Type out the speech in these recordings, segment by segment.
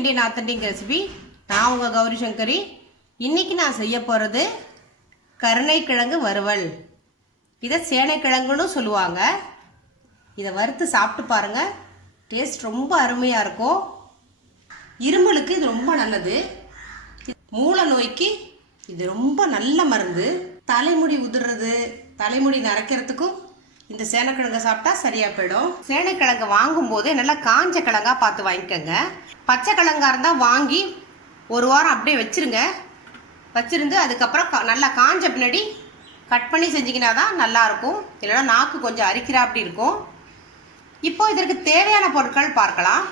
Indian authentic recipe. நான் உங்கள் கௌரி சங்கரி. இன்றைக்கி நான் செய்ய போகிறது கருணைக்கிழங்கு வறுவல். இதை சேனைக்கிழங்குன்னு சொல்லுவாங்க. இதை வறுத்து சாப்பிட்டு பாருங்கள், டேஸ்ட் ரொம்ப அருமையாக இருக்கும். இருமலுக்கு இது ரொம்ப நல்லது. மூல நோய்க்கு இது ரொம்ப நல்ல மருந்து. தலைமுடி உதிர்றது, தலைமுடி நரைக்கிறதுக்கும் இந்த சேனைக்கிழங்கை சாப்பிட்டா சரியாக போயிடும். சேனைக்கிழங்கு வாங்கும்போது நல்லா காஞ்ச கிழங்கா பார்த்து வாங்கிக்கோங்க. பச்சை கிழங்கா இருந்தால் வாங்கி ஒரு வாரம் அப்படியே வச்சிருந்து அதுக்கப்புறம் நல்லா காஞ்ச பின்னாடி கட் பண்ணி செஞ்சிங்கன்னா தான் நல்லாயிருக்கும். இல்லைன்னா நாக்கு கொஞ்சம் அரிக்கிறா அப்படி இருக்கும். இப்போ இதற்கு தேவையான பொருட்கள் பார்க்கலாம்.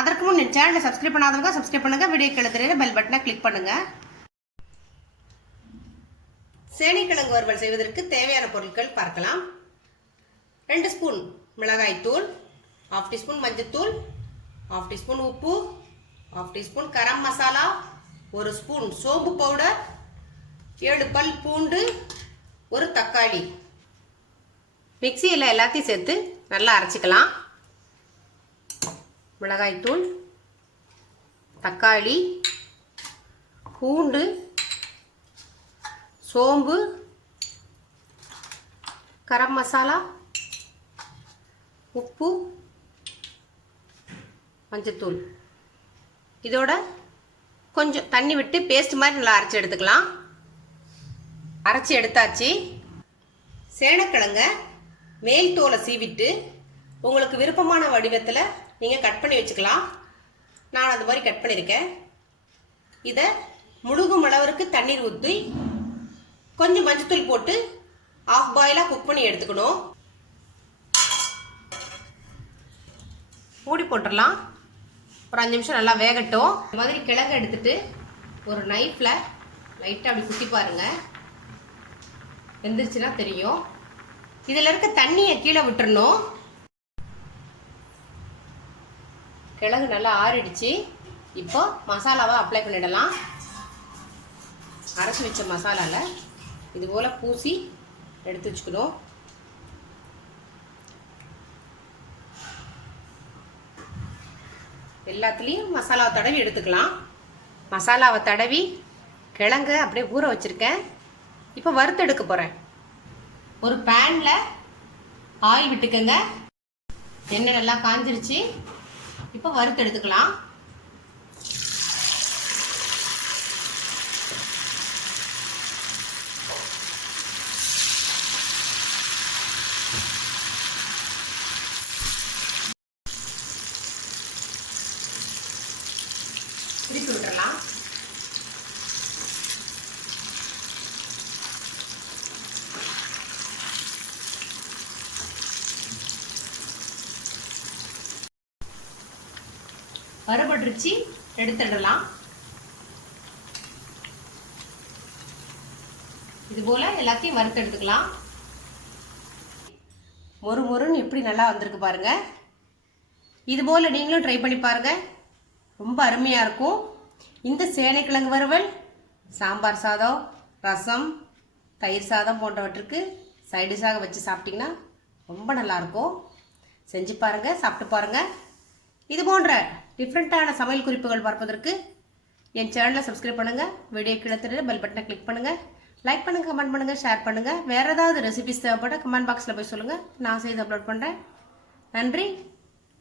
அதற்கு முன் என் சேனலை சப்ஸ்கிரைப் பண்ணாதவங்க சப்ஸ்கிரைப் பண்ணுங்கள். வீடியோ கீழே தெரியுற பெல் பட்டனை கிளிக் பண்ணுங்கள். சேனைக்கிழங்கு வறுவல் செய்வதற்கு தேவையான பொருட்கள் பார்க்கலாம். 2 ஸ்பூன் மிளகாய்த்தூள், 1/2 டீஸ்பூன் மஞ்சத்தூள், 1/2 டீஸ்பூன் உப்பு, 1/2 டீஸ்பூன் கரம் மசாலா, 1 ஸ்பூன் சோம்பு பவுடர், 7 பல் பூண்டு, 1 தக்காளி. மிக்சியில் எல்லாத்தையும் சேர்த்து நல்லா அரைச்சிக்கலாம். மிளகாய்த்தூள், தக்காளி, பூண்டு, சோம்பு, கரம் மசாலா, உப்பு, மஞ்சத்தூள். இதோட கொஞ்சம் தண்ணி விட்டு பேஸ்ட் மாதிரி நல்லா அரைச்சி எடுத்துக்கலாம். அரைச்சி எடுத்தாச்சு. சேனைக்கிழங்க மேல் தோலை சீவிட்டு உங்களுக்கு விருப்பமான வடிவத்தில் நீங்கள் கட் பண்ணி வச்சுக்கலாம். நான் அது மாதிரி கட் பண்ணியிருக்கேன். இதை முழுகும் அளவிற்கு தண்ணீர் ஊற்றி கொஞ்சம் மஞ்சத்தூள் போட்டு ஆஃப் பாயிலாக குக் பண்ணி எடுத்துக்கணும். மூடி போட்டுடலாம். ஒரு 5 நிமிஷம் நல்லா வேகட்டும். இந்த மாதிரி கிழங்கு எடுத்துட்டு ஒரு நைஃப்பில் லைட்டாக அப்படி குத்தி பாருங்கள். வெந்துருச்சுன்னா தெரியும். இதில் இருக்க தண்ணியை கீழே விட்டுறணும். கிழங்கு நல்லா ஆறிடுச்சு. இப்போ மசாலாவை அப்ளை பண்ணிடலாம். அரைச்சி வச்ச மசாலாவில் இது போல் பூசி எடுத்து வச்சுக்கணும். எல்லாத்துலேயும் மசாலாவை தடவி எடுத்துக்கலாம். மசாலாவை தடவி கிழங்கு அப்படியே ஊற வச்சுருக்கேன். இப்போ வறுத்து எடுக்க போகிறேன். ஒரு பேனில் ஆயில் விட்டுக்கங்க. எண்ணெய் நல்லா காஞ்சிருச்சு. இப்போ வறுத்து எடுத்துக்கலாம். திருப்பி விட்டுறலாம். வறுபட்டுருச்சு, எடுத்துடலாம். இது போல எல்லாத்தையும் வறுத்து எடுத்துக்கலாம். மொறு மொறுன்னு எப்படி நல்லா வந்திருக்கு பாருங்க. இது போல நீங்களும் ட்ரை பண்ணி பாருங்க. ரொம்ப அருமையாக இருக்கும். இந்த சேனைக்கிழங்கு வறுவல் சாம்பார் சாதம், ரசம், தயிர் சாதம் போன்றவற்றுக்கு சைடிஷாக வச்சு சாப்பிட்டிங்கன்னா ரொம்ப நல்லாயிருக்கும். செஞ்சு பாருங்கள், சாப்பிட்டு பாருங்கள். இது போன்ற டிஃப்ரெண்ட்டான சமையல் குறிப்புகள் பார்ப்பதற்கு என் சேனலை சப்ஸ்கிரைப் பண்ணுங்கள். வீடியோ கீழே தெரியுற பெல் பட்டனை கிளிக் பண்ணுங்கள். லைக் பண்ணுங்கள், கமெண்ட் பண்ணுங்கள், ஷேர் பண்ணுங்கள். வேறு ஏதாவது ரெசிபிஸ் தேவைப்பட்ட கமெண்ட் பாக்ஸில் போய் சொல்லுங்கள். நான் செய்து அப்லோட் பண்ணுறேன். நன்றி.